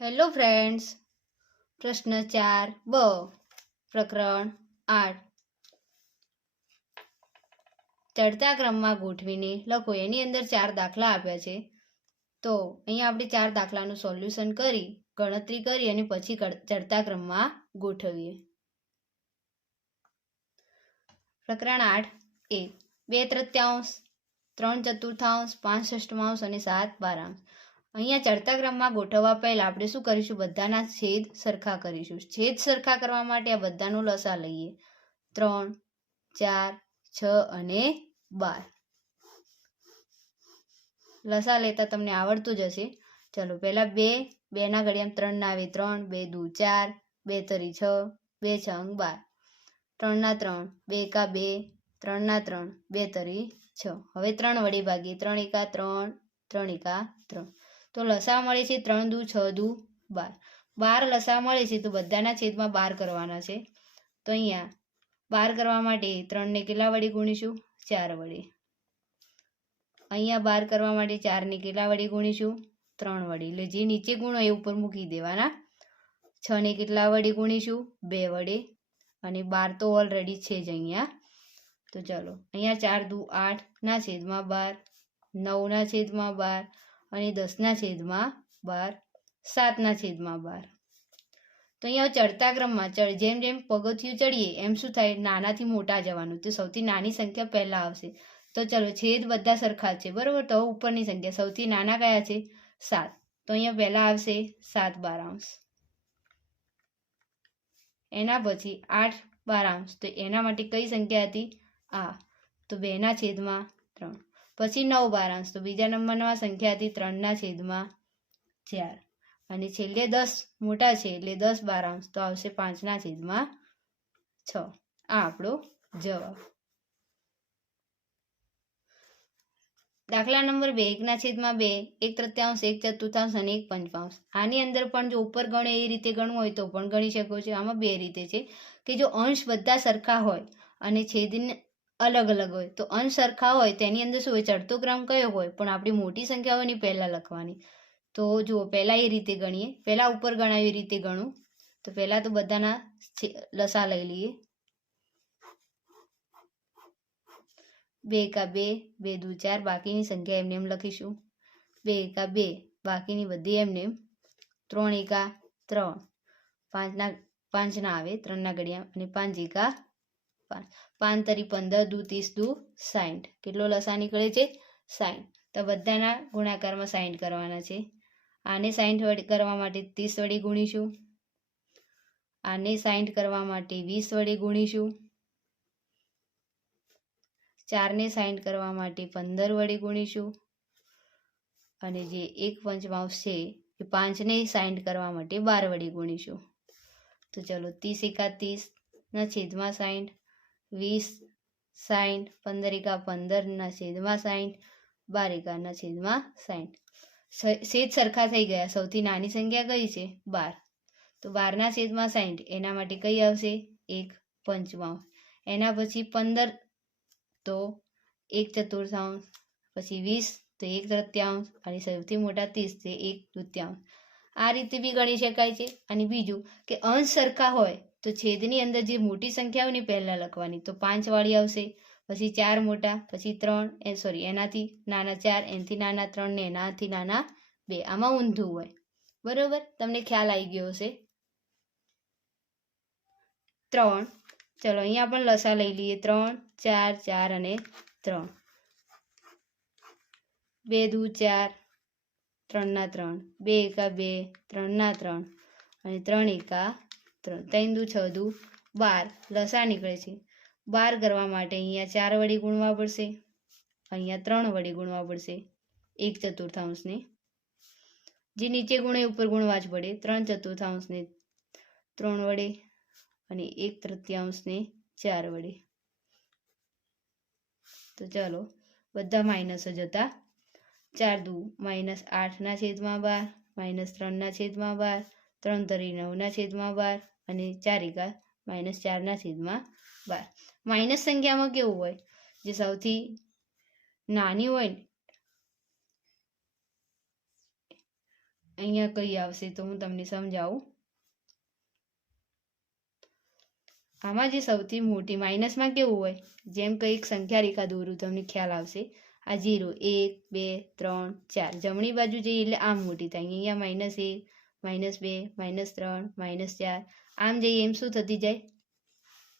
Hello friends, પ્રશ્ન 4 બ પ્રકરણ 8 ચડતા ક્રમમાં ગોઠવીને લખો. એની અંદર 4 દાખલા આપ્યા છે. તો અહીંયા આપણે 4 દાખલાનું સોલ્યુશન કરી ગણતરી કરી અને પછી ચડતા ક્રમમાં ગોઠવીએ. પ્રકરણ 8 1 2/3, 3/4, 5/6 અને 7/12. અહીંયા ચડતા ક્રમમાં ગોઠવવા પહેલા આપણે શું કરીશું? બધાના છેદ સરખા કરીશું. છેદ સરખા કરવા માટે આ બધાનો લસા લઈએ. 3, 4, 6 અને 12. લસા લેતા તમને આવડતું જ હશે. ચલો પહેલા 2 ના ઘડિયામાં 3 ના આવે 3, 2 દુ 4, 2 તરી 6, 2 છંગ 12, 3 ના 3, 2 એકા 2, 3 ના 3, 2 તરી 6. હવે 3 વડે ભાગીએ. 3 એકા 3, 3 એકા 3. તો લસા મળે છે 3 દુ 6 દુ 12. 12 લસા મળે છે તો બધાના છેદમાં 12 કરવાના છે. તો અહીંયા 12 કરવા માટે 3 ને કેટલા વડે ગુણીશું? 4 વડે. અહીંયા 12 કરવા માટે 4 ને કેટલા વડે ગુણીશું? 3 વડે. એટલે જે નીચે ગુણો એ ઉપર મૂકી દેવાના. 6 ને કેટલા વડે ગુણીશું? 2 વડે. અને 12 તો ઓલરેડી છે જ અહીંયા. તો ચલો અહીંયા 4 દુ 8 ના છેદમાં 12, 9 ના છેદમાં 12 અને 10 ના છેદમાં 12, 7 ના છેદમાં 12. તો અહીંયા ચડતા ક્રમમાં જેમ જેમ પગથિયું ચડીએ એમ શું થાય? નાનાથી મોટા જવાનું. તો સૌથી નાની સંખ્યા પહેલા આવશે. તો ચલો છેદ બધા સરખા છે, બરોબર. તો ઉપરની સંખ્યા સૌથી નાના કયા છે? 7. તો અહીંયા પહેલા આવશે 7/12. એના પછી 8/12. તો એના માટે કઈ સંખ્યા હતી? આ. તો 2 ના છેદમાં 3. પછી 9/12. તો બીજા નંબરમાં સંખ્યા હતી 3 ના છેદમાં 4. અને છેલ્લે 10 મોટા છે એટલે 10/12. તો આવશે 5 ના છેદમાં 6. આ આપણો જવાબ. દાખલા નંબર 2 1 ના છેદમાં 2, 1/3, 1/4 અને 1/5. આની અંદર પણ જો ઉપર ગણે એ રીતે ગણવું હોય તો પણ ગણી શકો છો. આમાં 2 રીતે છે કે જો અંશ બધા સરખા હોય અને છેદને અલગ અલગ હોય. તો અંશ સરખા હોય તેની અંદર શું હોય? ચડતો ક્રમ કયો હોય? પણ આપણી મોટી સંખ્યાઓની પહેલા લખવાની. તો જુઓ પહેલા એ રીતે ગણીએ. પહેલા ઉપર ગણાય એ રીતે ગણું. તો પહેલા તો બધાના લસા લઈ લઈએ. 2 એકા 2, 2 દુ 4, બાકીની સંખ્યા એમને એમ લખીશું. 2 એકા 2, બાકીની બધી એમને એમ. 3 એકા 3, 5 ના આવે 3 ના ઘડિયા અને 5 એકા 5. 5 તરી 15, દુ 30, દુ 60. કેટલો લસા નીકળે છે? 60. તો બધાના ગુણાકારમાં 60 કરવાના છે. આને 60 વડે કરવા માટે 30 વડે ગુણીશું. આને 60 કરવા માટે 20 વડે ગુણીશું. 4 ને 60 કરવા માટે 15 વડે ગુણીશું. અને જે 1/5 છે એ 5 ને 60 કરવા માટે 12 વડે ગુણીશું. તો ચલો 30 એકા 30 ના છેદમાં 60, 20 60, 15 એકા 15 ના છેદમાં 60, 12 એકા ના છેદમાં 60. છેદ સરખા થઈ ગયા. સૌથી નાની સંખ્યા કઈ છે? 12. તો 12 ના છેદમાં 60 એના માટે કઈ આવશે? 1/5. એના પછી 15 તો 1/4, પછી 20 તો 1/3 અને સૌથી મોટા 30 તે 1/4. આ રીતે બી ગણી શકાય છે. અને બીજું કે અંશ સરખા હોય તો છેદની અંદર જે મોટી સંખ્યાઓની પહેલા લખવાની. તો 5 વાળી આવશે, પછી 4 મોટા, પછી 3 એનાથી નાના 4, એનાથી નાના 3 ને એનાથી નાના 2. આમાં ઊંધું હોય, બરોબર. તમને ખ્યાલ આવી ગયો હશે. 3. ચલો અહીંયા પણ લસા લઈ લઈએ. 3, 4, 4 અને 3. 2 દુ 4, 3 ના 3, 2 એકા 2, 3 ના 3 અને 3 એકા 3. 3 દુ 6 દુ 12. લસા નીકળે છે. 12 કરવા માટે અહીંયા 4 વડે ગુણવા પડશે. અહીંયા 3 વડે ગુણવા પડશે. 1/4 ને જે નીચે ગુણે ઉપર ગુણવા જ પડે. 3/4 ને 3 વડે અને 1/3 ને 4 વડે. તો ચાલો બધા માઇનસ જતા. 4 દુ -8 ના છેદમાં 12, -3 ના છેદમાં 12, 3 તરી 9 ના છેદમાં 12 અને 4 એકા -4 ના છેદમાં 12. માઇનસ સંખ્યામાં કેવું હોય? જે સૌથી નાની હોય ને અહીંયા કઈ આવશે તો હું તમને સમજાવું. આમાં જે સૌથી મોટી માઇનસમાં કેવું હોય, જેમ કંઈક સંખ્યા રેખા દોરું તમને ખ્યાલ આવશે. આ 0 1 2 3 4 જમણી બાજુ જઈએ એટલે આમ મોટી થાય. અહીંયા -1 -2 -3 -4 આમ જઈએ એમ શું થતી જાય,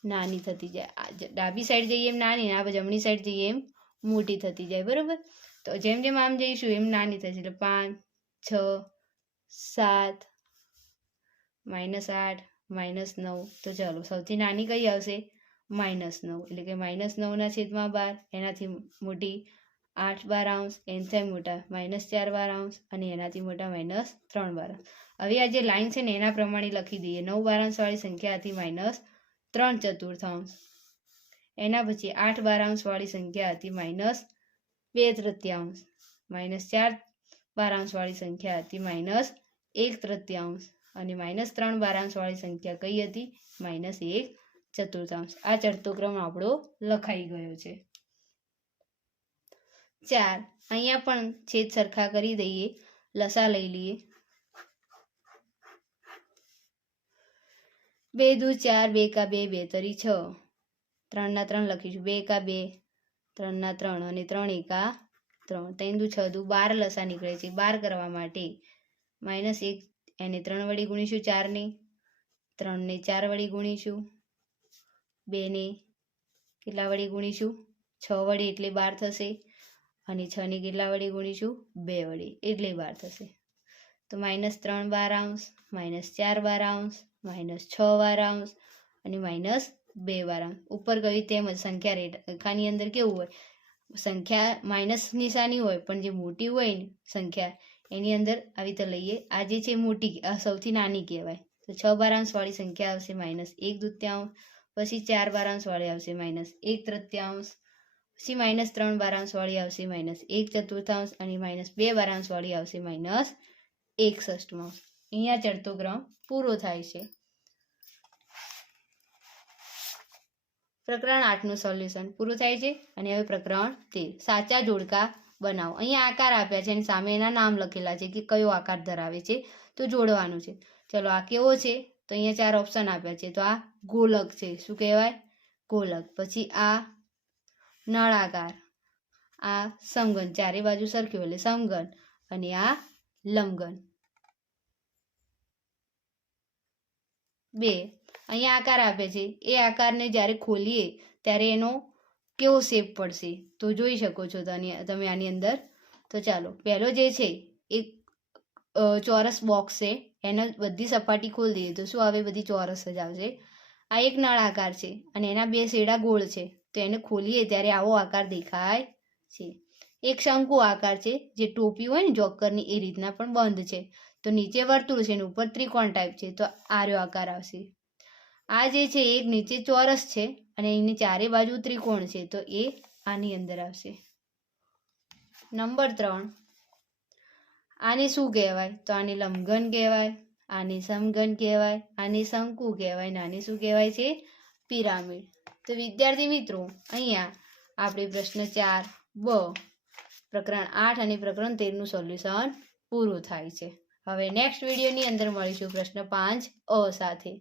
નાની થતી જાય. ડાબી સાઈડ જઈએ એમ નાની, આ જમણી સાઈડ જઈએ એમ મોટી થતી જાય. બરોબર, તો જેમ જેમ આમ જઈશું એમ નાની થશે. એટલે 5 6 7 -8 -9. તો ચાલો સૌથી નાની કઈ આવશે, -9. એટલે કે -9/12. એનાથી મોટી 8/12, એનાથી મોટા -4/12 અને એનાથી મોટા -3/12. હવે આ જે લાઈન છે ને એના પ્રમાણે લખી દઈએ. 9/12 વાળી સંખ્યા હતી -3/4. એના પછી 8/12 વાળી સંખ્યા હતી -2/3. -4/12 વાળી સંખ્યા હતી -1/3 અને -3/12 વાળી સંખ્યા કઈ હતી, -1/4. આ ચડતો ક્રમ આપણો લખાઈ ગયો છે. 4 અહીંયા પણ છેદ સરખા કરી દઈએ, લસા લઈ લઈએ. 2 દુ 4, 2 કા 2, 2 તરી 6, 3 ના 3 લખીશું. 2 કા 2, 3 ના 3 અને 3 એકા 3. 3 દુ 6 દુ 12 લસા નીકળે છે. 12 કરવા માટે -1 એને 3 વડે ગુણીશું, 4 ને 3 ને 4 વડે ગુણીશું, 2 ને કેટલા વડે ગુણીશું, 6 વડે એટલે 12 થશે. અને 6 ને કેટલા વડે ગુણીશું, 2 વડે એટલે 12 થશે. તો -3/12, -4/12, -6/12 અને -2/12. ઉપર કહ્યું તેમ જ સંખ્યા રેખાની અંદર કેવું હોય, સંખ્યા માઇનસ નિશાની હોય પણ જે મોટી હોય ને સંખ્યા એની અંદર આવી રીતે લઈએ. આ જે છે મોટી, આ સૌથી નાની કહેવાય. તો 6/12 વાળી સંખ્યા આવશે -1/3, પછી 4/12 વાળી આવશે -1/3, પછી -3/12 વાળી આવશે -1/4 અને -2/12 વાળી આવશે -1/6. અહીંયા ચડતો ક્રમ પૂરો થાય છે. પ્રકરણ 8નું સોલ્યુશન પૂરું થાય છે. અને હવે પ્રકરણ 13, સાચા જોડકા બનાવો. અહીંયા આકાર આપ્યા છે અને સામે એના નામ લખેલા છે કે કયો આકાર ધરાવે છે, તો જોડવાનું છે. ચલો આ કેવો છે, તો અહીંયા 4 ઓપ્શન આપ્યા છે. તો આ ગોલક છે. શું કહેવાય, ગોલક. પછી આ નળાકાર, આ સમઘન, ચારે બાજુ સરખ્યું એટલે સમઘન, અને આ લંબઘન. 2 અહીંયા આકાર આપે છે. એ આકારને જ્યારે ખોલીએ ત્યારે એનો કેવો શેપ પડશે તો જોઈ શકો છો તમે આની અંદર. તો ચાલો પહેલો જે છે એક ચોરસ બોક્સ છે, એને બધી સપાટી ખોલી દઈએ તો શું આવે, બધી ચોરસ જ આવશે. આ એક નળાકાર છે અને એના 2 છેડા ગોળ છે, તો એને ખોલીએ ત્યારે આવો આકાર દેખાય છે. એક શંકુ આકાર છે, જે ટોપી હોય ને જોકરની એ રીતના પણ બંધ છે. તો નીચે વર્તુળ છે ને ઉપર ત્રિકોણ ટાઈપ છે, તો આર્યો આકાર આવશે. આ જે છે એ નીચે ચોરસ છે અને એની ચારે બાજુ ત્રિકોણ છે, તો એ આની અંદર આવશે. નંબર 3, આને શું કહેવાય, તો આને લંબઘન કહેવાય, આને સમઘન કહેવાય, આને શંકુ કહેવાય, અને આને શું કહેવાય છે, પિરામિડ. તો વિદ્યાર્થી મિત્રો અહીંયા આપણે પ્રશ્ન 4બ, પ્રકરણ 8 અને પ્રકરણ 13નું સોલ્યુશન પૂરું થાય છે. હવે નેક્સ્ટ વિડીયોની અંદર મળીશું પ્રશ્ન 5અ સાથે.